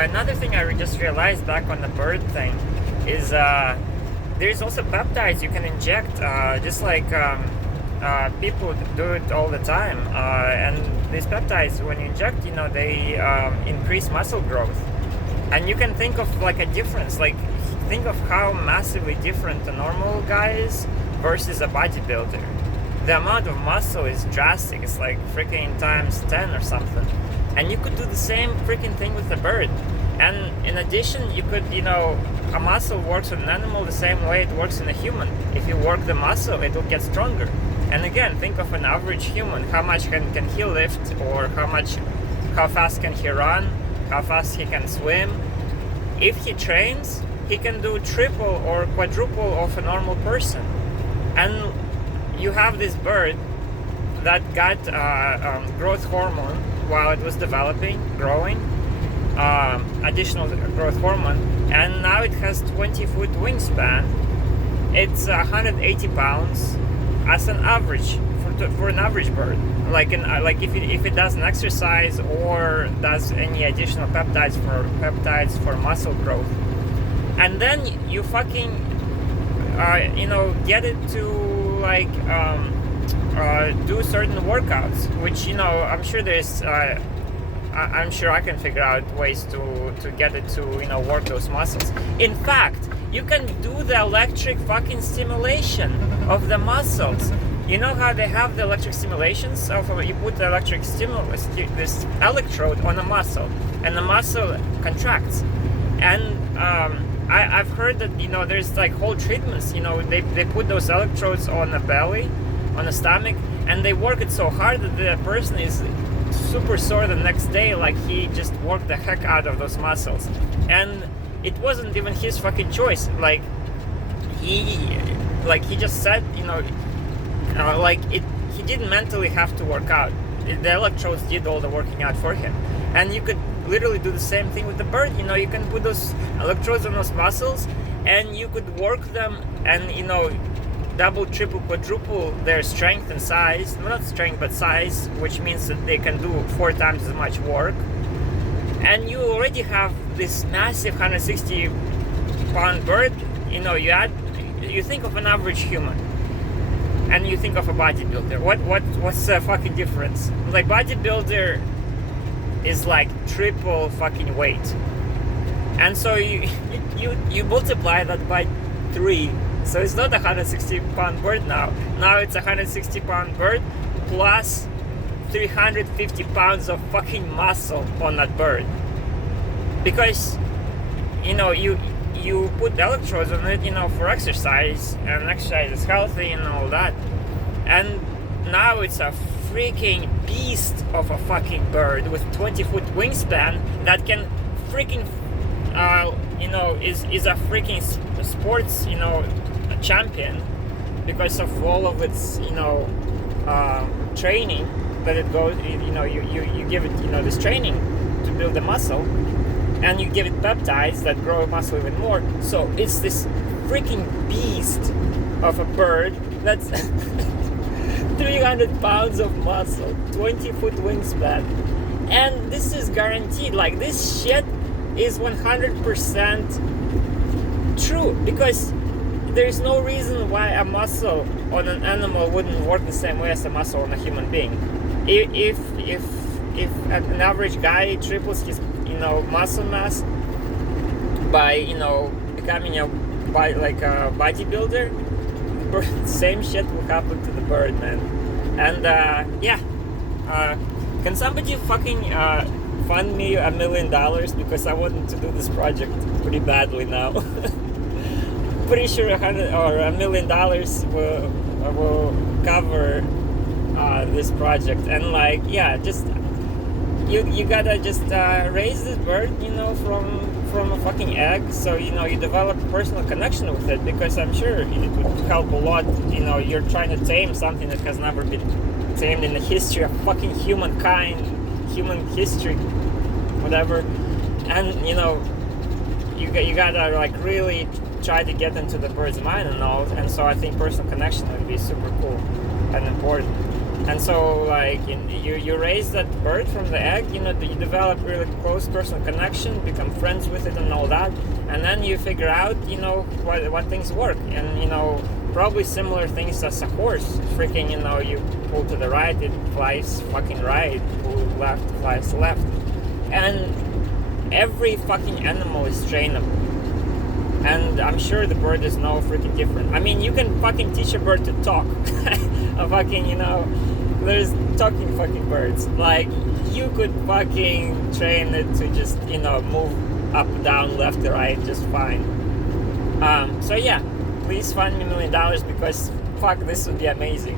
Another thing I just realized back on the bird thing is there's also peptides you can inject, just like people do it all the time. And these peptides, when you inject, they increase muscle growth. And you can think of like a difference, like think of how massively different a normal guy is versus a bodybuilder. The amount of muscle is drastic. It's like freaking times 10 or something. And you could do the same freaking thing with a bird. And in addition, you could, a muscle works in an animal the same way it works in a human. If you work the muscle, it will get stronger. And again, think of an average human. How much can he lift, or how fast can he run, how fast he can swim. If he trains, he can do triple or quadruple of a normal person. And you have this bird that got growth hormone while it was growing, additional growth hormone, and now it has 20-foot wingspan. It's 180 pounds as an average for an average bird. Like if it does an exercise or does any additional peptides for muscle growth, and then you fucking get it to do certain workouts, which I'm sure there's I'm sure I can figure out ways to get it to work those muscles. In fact, you can do the electric fucking stimulation of the muscles. You know how they have the electric stimulations of you put the electric stimulus, this electrode on a muscle, and the muscle contracts. And I've heard that there's like whole treatments. They put those electrodes on the belly, on the stomach, and they work it so hard that the person is super sore the next day, like he just worked the heck out of those muscles. And it wasn't even his fucking choice. He just said, he didn't mentally have to work out. The electrodes did all the working out for him. And you could literally do the same thing with the bird. You can put those electrodes on those muscles, and you could work them and double, triple, quadruple their strength and size. Not strength, but size, which means that they can do 4 times as much work. And you already have this massive 160-pound bird. You think of an average human, and you think of a bodybuilder. What's the fucking difference? Like, bodybuilder is like triple fucking weight, and so you multiply that by 3. So it's not a 160-pound bird now. Now it's a 160-pound bird plus 350 pounds of fucking muscle on that bird. Because, you put electrodes on it, for exercise, and exercise is healthy and all that. And now it's a freaking beast of a fucking bird with 20-foot wingspan that can freaking, is a freaking sports, champion because of all of its training that it goes. You give it this training to build the muscle, and you give it peptides that grow muscle even more. So it's this freaking beast of a bird that's 300 pounds of muscle, 20-foot wingspan, and this is guaranteed. Like, this shit is 100% true, because there's no reason why a muscle on an animal wouldn't work the same way as a muscle on a human being. If an average guy triples his muscle mass by becoming a bodybuilder, same shit will happen to the bird, man. And can somebody fucking fund me $1 million, because I wanted to do this project pretty badly now. Pretty sure $100 million will cover this project. And just you gotta just raise this bird, from a fucking egg, so you develop a personal connection with it, because I'm sure it would help a lot. You're trying to tame something that has never been tamed in the history of fucking humankind, human history, whatever. And you gotta really try to get into the bird's mind and all. And so I think personal connection would be super cool and important. And so, like, you raise that bird from the egg, you develop really close personal connection, become friends with it and all that, and then you figure out, what things work. And, probably similar things as a horse. Freaking, you pull to the right, it flies fucking right, pull left, flies left. And every fucking animal is trainable. And I'm sure the bird is no freaking different. I mean, you can fucking teach a bird to talk. A fucking, there's talking fucking birds. Like, you could fucking train it to just, move up, down, left, right, just fine. So yeah, please find me $1 million because fuck, this would be amazing.